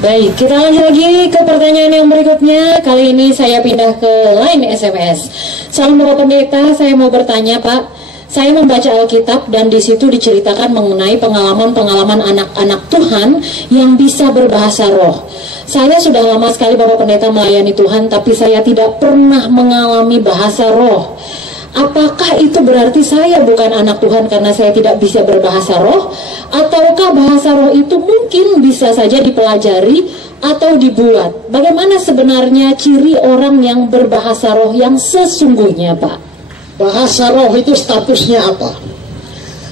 Baik, kita lanjut lagi ke pertanyaan yang berikutnya. Kali ini saya pindah ke line SMS. Salam Bapak Pendeta, saya mau bertanya Pak. Saya membaca Alkitab dan di situ diceritakan mengenai pengalaman-pengalaman anak-anak Tuhan yang bisa berbahasa roh. Saya sudah lama sekali Bapak Pendeta melayani Tuhan, tapi saya tidak pernah mengalami bahasa roh. Apakah itu berarti saya bukan anak Tuhan karena saya tidak bisa berbahasa roh? Ataukah bahasa roh itu mungkin bisa saja dipelajari atau dibuat? Bagaimana sebenarnya ciri orang yang berbahasa roh yang sesungguhnya, Pak? Bahasa roh itu statusnya apa?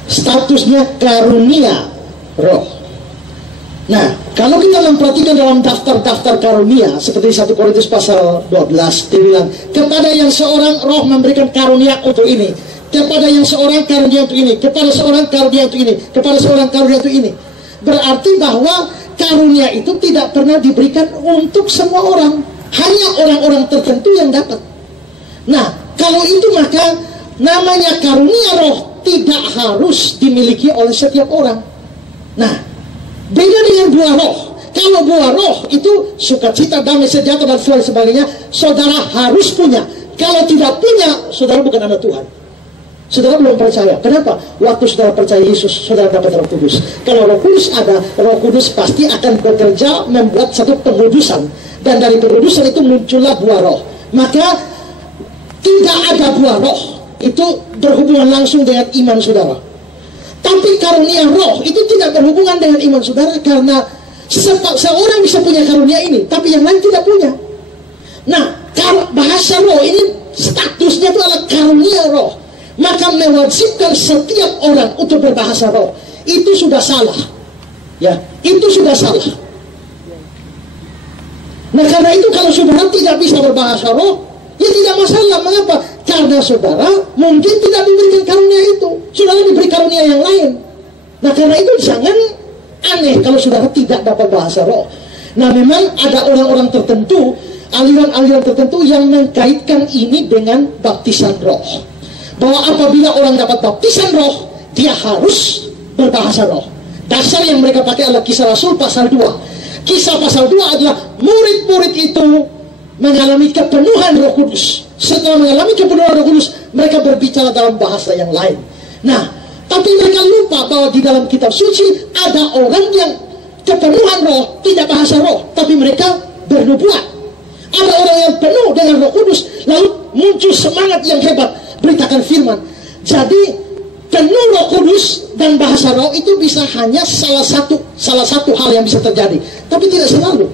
Statusnya karunia roh. Nah, kalau kita memperhatikan dalam daftar-daftar karunia seperti 1 Korintus pasal 12 dibilang, kepada yang seorang roh memberikan karunia untuk ini, kepada yang seorang karunia untuk ini, kepada seorang karunia untuk ini, kepada seorang karunia untuk ini. Berarti bahwa karunia itu tidak pernah diberikan untuk semua orang, hanya orang-orang tertentu yang dapat. Nah, kalau itu maka namanya karunia roh tidak harus dimiliki oleh setiap orang. Nah, beda dengan buah roh. Kalau buah roh itu sukacita, damai, sejahtera, dan sebagainya, saudara harus punya. Kalau tidak punya, saudara bukan anak Tuhan. Saudara belum percaya. Kenapa? Waktu saudara percaya Yesus, saudara dapat Roh Kudus. Kalau Roh Kudus ada, Roh Kudus pasti akan bekerja membuat satu pengudusan. Dan dari pengudusan itu muncullah buah roh. Maka tidak ada buah roh itu berhubungan langsung dengan iman saudara. Tapi karunia roh itu tidak berhubungan dengan iman saudara, karena seorang bisa punya karunia ini, tapi yang lain tidak punya. Nah, bahasa roh ini statusnya itu adalah karunia roh, maka mewajibkan setiap orang untuk berbahasa roh. Itu sudah salah, ya, itu sudah salah. Nah, karena itu kalau saudara tidak bisa berbahasa roh, ya tidak masalah. Mengapa? Karena saudara mungkin tidak diberikan karunia itu, saudara diberi karunia yang lain. Nah, karena itu jangan aneh kalau saudara tidak dapat bahasa roh. Nah, memang ada orang-orang tertentu, aliran-aliran tertentu yang mengkaitkan ini dengan baptisan roh, bahwa apabila orang dapat baptisan roh, dia harus berbahasa roh. Dasar yang mereka pakai adalah Kisah Rasul pasal 2. Kisah pasal 2 adalah murid-murid itu mengalami kepenuhan Roh Kudus. Setelah mengalami kepenuhan Roh Kudus, mereka berbicara dalam bahasa yang lain. Nah, tapi mereka lupa bahwa di dalam kitab suci ada orang yang kepenuhan roh, tidak bahasa roh, tapi mereka bernubuat. Ada orang yang penuh dengan Roh Kudus, lalu muncul semangat yang hebat, beritakan firman. Jadi penuh Roh Kudus dan bahasa roh itu bisa hanya salah satu hal yang bisa terjadi, tapi tidak selalu.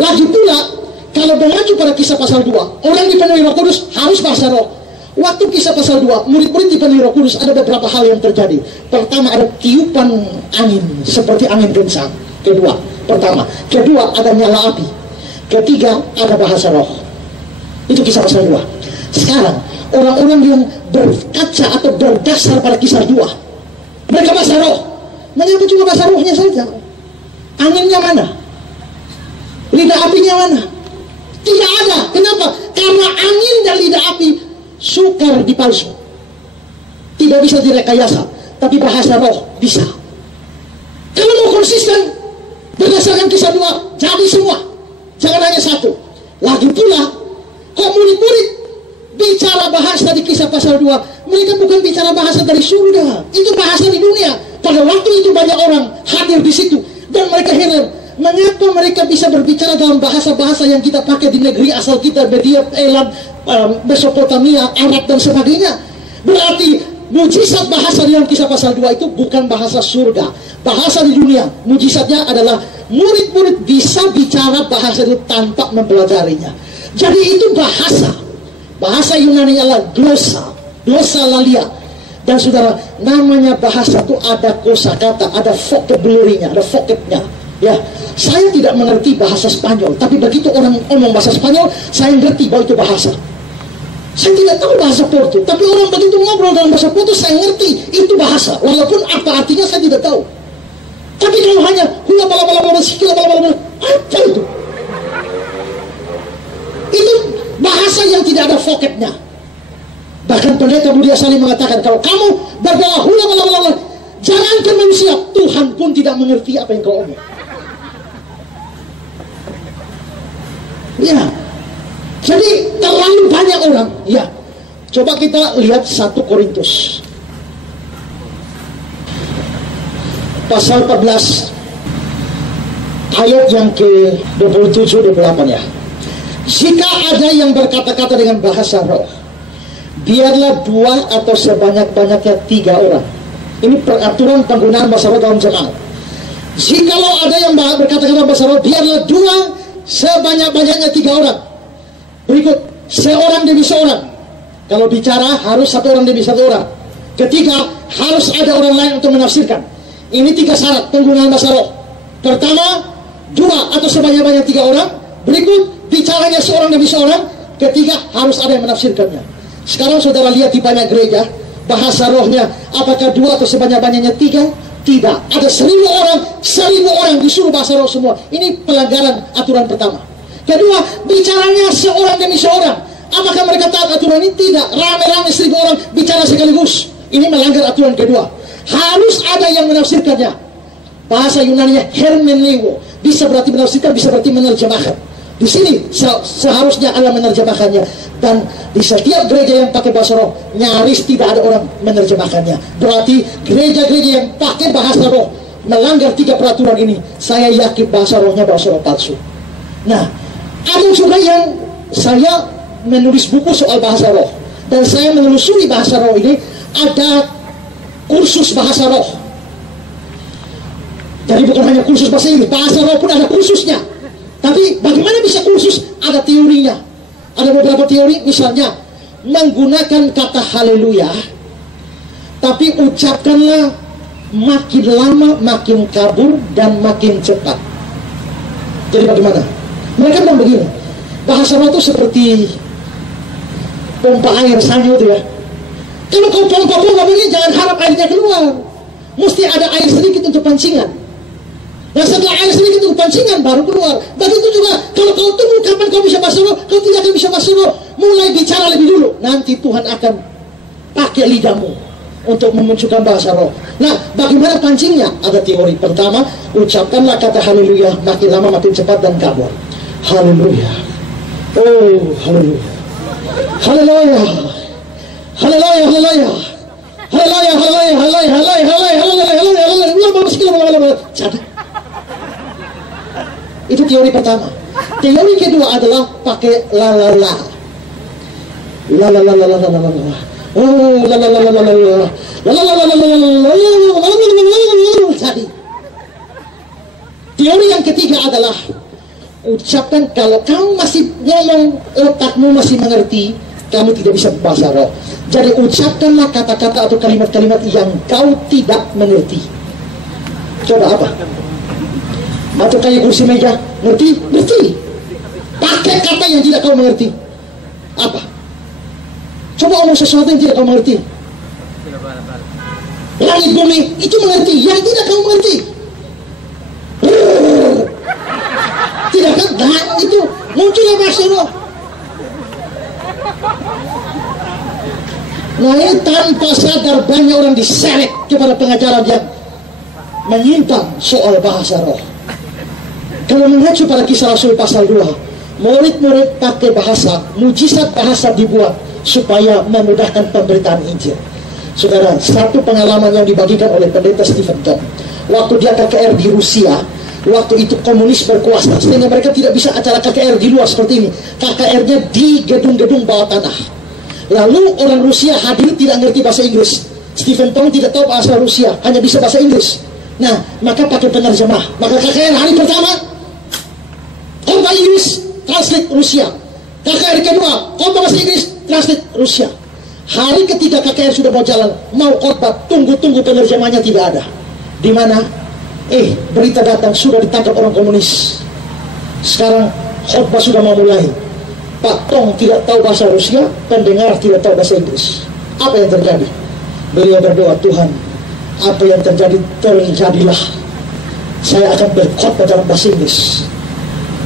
Lagi pula, kalau mengacu pada Kisah pasal 2, orang dipenuhi Roh Kudus harus bahasa roh. Waktu Kisah pasal 2, murid-murid dipenuhi Roh Kudus, ada beberapa hal yang terjadi. Pertama, ada tiupan angin seperti angin kencang. Kedua, ada nyala api. Ketiga, ada bahasa roh. Itu Kisah pasal 2. Sekarang, orang-orang yang berkaca atau berdasar pada Kisah 2, mereka bahasa roh. Mengapa cuma bahasa rohnya saja? Anginnya mana? Lidah apinya mana? Tidak ada. Kenapa? Karena angin dan lidah api sukar dipalsu, tidak bisa direkayasa. Tapi bahasa roh bisa. Kalau mau konsisten berdasarkan Kisah 2, jadi semua, jangan hanya satu. Lagi pula, kok murid-murid bicara bahasa di Kisah pasal 2, mereka bukan bicara bahasa dari surga, itu bahasa di dunia. Pada waktu itu banyak orang hadir di situ, dan mereka heran, mengapa mereka bisa berbicara dalam bahasa-bahasa yang kita pakai di negeri asal kita, Media, Elam, Mesopotamia, Arab, dan sebagainya. Berarti mujizat bahasa dalam Kisah pasal 2 itu bukan bahasa surga, bahasa di dunia. Mujizatnya adalah murid-murid bisa bicara bahasa itu tanpa mempelajarinya. Jadi itu bahasa. Bahasa Yunani adalah glossolalia. Dan saudara, namanya bahasa itu ada kosakata, ada vocabulary-nya, ada vocab-nya. Ya, saya tidak mengerti bahasa Spanyol, tapi begitu orang ngomong bahasa Spanyol, saya ngerti bahwa itu bahasa. Saya tidak tahu bahasa Portu, tapi orang begitu ngobrol dalam bahasa Portu, saya ngerti itu bahasa, walaupun apa artinya saya tidak tahu. Tapi kalau hanya hula bala bala bala sikila bala bala, apa itu? Itu bahasa yang tidak ada vocabnya. Bahkan Pendeta Budia Salim mengatakan, kalau kamu berdoa hula bala bala bala, jangankan manusia, Tuhan pun tidak mengerti apa yang kau omong. Ya. Jadi terlalu banyak orang. Ya. Coba kita lihat 1 Korintus pasal 14 ayat yang ke-27-28 ya. Jika ada yang berkata-kata dengan bahasa roh, biarlah 2 atau sebanyak-banyaknya 3 orang. Ini peraturan penggunaan bahasa roh dalam jemaat. Jikalau ada yang berkata-kata bahasa roh, biarlah 2 sebanyak-banyaknya 3 orang. Berikut, seorang demi seorang. Kalau bicara harus 1 orang demi 1 orang. Ketiga, harus ada orang lain untuk menafsirkan. Ini 3 syarat penggunaan bahasa roh. Pertama, 2 atau sebanyak-banyak 3 orang. Berikut, bicaranya seorang demi seorang. Ketiga, harus ada yang menafsirkannya. Sekarang saudara lihat di banyak gereja, bahasa rohnya apakah 2 atau sebanyak-banyaknya 3? Tidak. Ada 1000 orang disuruh bahasa roh semua. Ini pelanggaran aturan pertama. Kedua, bicaranya seorang demi seorang. Apakah mereka taat aturan ini? Tidak. Rame-rame 1000 orang bicara sekaligus. Ini melanggar aturan kedua. Harus ada yang menafsirkannya. Bahasa Yunani-nya hermeneuo. Bisa berarti menafsirkan, bisa berarti menerjemahkan. Di sini seharusnya ada menerjemahkannya. Dan di setiap gereja yang pakai bahasa roh, nyaris tidak ada orang menerjemahkannya. Berarti gereja-gereja yang pakai bahasa roh melanggar 3 peraturan ini. Saya yakin bahasa rohnya bahasa roh palsu. Nah, ada juga yang saya menulis buku soal bahasa roh, dan saya menelusuri bahasa roh ini. Ada kursus bahasa roh. Jadi bukan hanya kursus bahasa Inggris, bahasa roh pun ada kursusnya. Tapi bagaimana bisa kursus? Ada teorinya. Ada beberapa teori, misalnya menggunakan kata haleluya, tapi ucapkanlah makin lama makin kabur dan makin cepat. Jadi bagaimana? Mereka bilang begini, bahasa roh itu seperti pompa air sanyo itu ya. Kalau kau pompa begini, jangan harap airnya keluar. Mesti ada air sedikit untuk pancingan. Nah, setelah air sedikit untuk pancingan baru keluar. Begitu juga kalau kau tunggu kapan kau bisa bahasa roh, kau tidak akan bisa bahasa roh. Mulai bicara lebih dulu. Nanti Tuhan akan pakai lidahmu untuk memunculkan bahasa roh. Nah, bagaimana pancingnya? Ada teori. Pertama, ucapkanlah kata haleluya, makin lama makin cepat dan kabur. Haleluya. Oh, haleluya. Haleluya. Haleluya, haleluya. Haleluya, haleluya, haleluya, haleluya, haleluya, haleluya. Itu teori pertama. Teori kedua adalah pakai la la la. La la la la la la la la. Oh, la la la la la la la. La la la la la la la. Jadi teori yang ketiga adalah ucapkan, kalau kamu masih ngomong, otakmu masih mengerti, kamu tidak bisa bahasa roh. Jadi ucapkanlah kata-kata atau kalimat-kalimat yang kau tidak mengerti. Coba apa? Atau kayak kursi meja, ngerti? Ngerti. Pakai kata yang tidak kau mengerti. Apa? Coba omong sesuatu yang tidak kau mengerti. Langit bumi, itu mengerti. Yang tidak kau mengerti. Tidak kan? Nah, itu munculnya bahasa roh. Nah, ini tanpa sadar banyak orang diseret kepada pengajaran yang menyimpang soal bahasa roh. Kalau mengacu pada Kisah Rasul pasal 2, murid-murid pakai bahasa, mujizat bahasa dibuat supaya memudahkan pemberitaan Injil. Saudara, satu pengalaman yang dibagikan oleh pendeta Stephen Tong. Waktu dia KKR di Rusia, waktu itu komunis berkuasa, sehingga mereka tidak bisa acara KKR di luar seperti ini. KKR-nya di gedung-gedung bawah tanah. Lalu orang Rusia hadir tidak ngerti bahasa Inggris. Stephen Tong tidak tahu bahasa Rusia, hanya bisa bahasa Inggris. Nah, maka pakai penerjemah. Maka KKR hari pertama, khotbah Inggris, translate Rusia. KKR kedua, khotbah bahasa Inggris, translate Rusia. Hari ketiga KKR sudah mau jalan, mau khotbah, tunggu-tunggu penerjemahnya tidak ada. Di mana? Berita datang, sudah ditangkap orang komunis. Sekarang khotbah sudah mau mulai. Pak Tong tidak tahu bahasa Rusia, pendengar tidak tahu bahasa Inggris. Apa yang terjadi? Beliau berdoa, Tuhan, apa yang terjadi, terjadilah. Saya akan berkhotbah dalam bahasa Inggris.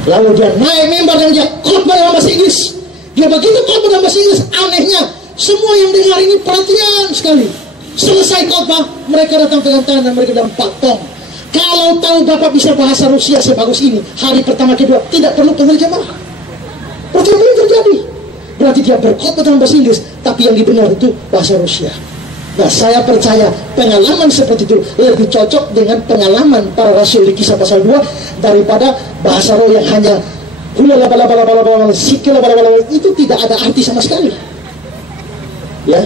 Lalu dia naik mimbar dan dia khotbah dalam bahasa Inggris. Dia begitu khotbah dalam bahasa Inggris, anehnya semua yang dengar ini perhatian sekali. Selesai khotbah, mereka datang pegang tangan dan mereka bilang, Pak Tong, kalau tahu Bapak bisa bahasa Rusia sebagus ini, hari pertama kedua tidak perlu penerjemah. Maka apa yang terjadi? Berarti dia berkhotbah dalam bahasa Inggris, tapi yang didengar itu bahasa Rusia. Nah, saya percaya pengalaman seperti itu lebih cocok dengan pengalaman para rasul di Kisah pasal 2 daripada bahasa roh yang hanya itu tidak ada arti sama sekali. Ya.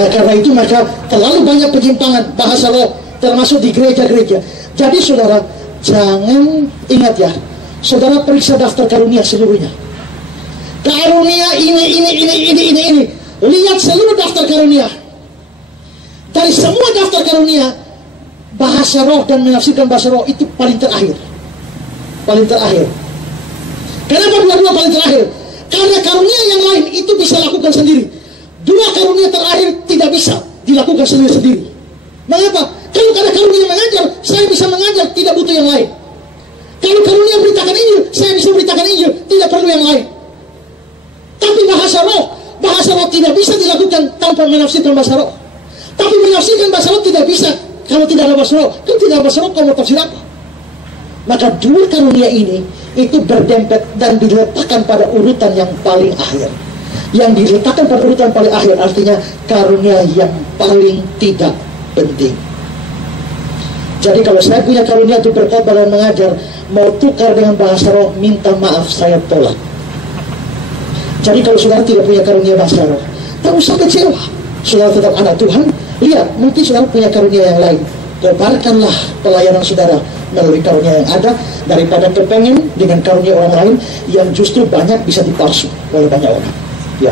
Nah, karena itu maka terlalu banyak penyimpangan bahasa roh termasuk di gereja-gereja. Jadi saudara, jangan ingat ya, saudara periksa daftar karunia seluruhnya. Karunia ini. Lihat seluruh daftar karunia. Dari semua daftar karunia, bahasa roh dan menafsirkan bahasa roh itu paling terakhir. Paling terakhir. Kenapa dua-dua paling terakhir? Karena karunia yang lain itu bisa lakukan sendiri. Dua karunia terakhir tidak bisa dilakukan sendiri-sendiri. Mengapa? Kalau ada karunia mengajar, saya bisa mengajar, tidak butuh yang lain. Kalau karunia beritakan Injil, saya bisa beritakan Injil, tidak perlu yang lain. Tapi bahasa roh tidak bisa dilakukan tanpa menafsirkan bahasa roh. Tapi menafsirkan bahasa roh tidak bisa kalau tidak ada bahasa roh. Kalau tidak ada bahasa roh, kamu tafsir apa? Maka dua karunia ini itu berdempet dan diletakkan pada urutan yang paling akhir. Yang diletakkan pada urutan paling akhir artinya karunia yang paling tidak penting. Jadi kalau saya punya karunia untuk berkhotbah dan mengajar, mau tukar dengan bahasa roh, minta maaf, saya tolak. Jadi kalau saudara tidak punya karunia bahasa roh, tak usah kecewa. Saudara tetap anak Tuhan. Lihat, mungkin saudara punya karunia yang lain. Kobarkanlah pelayanan saudara melalui karunia yang ada, daripada kepengen dengan karunia orang lain yang justru banyak bisa dipalsu oleh banyak orang. Ya.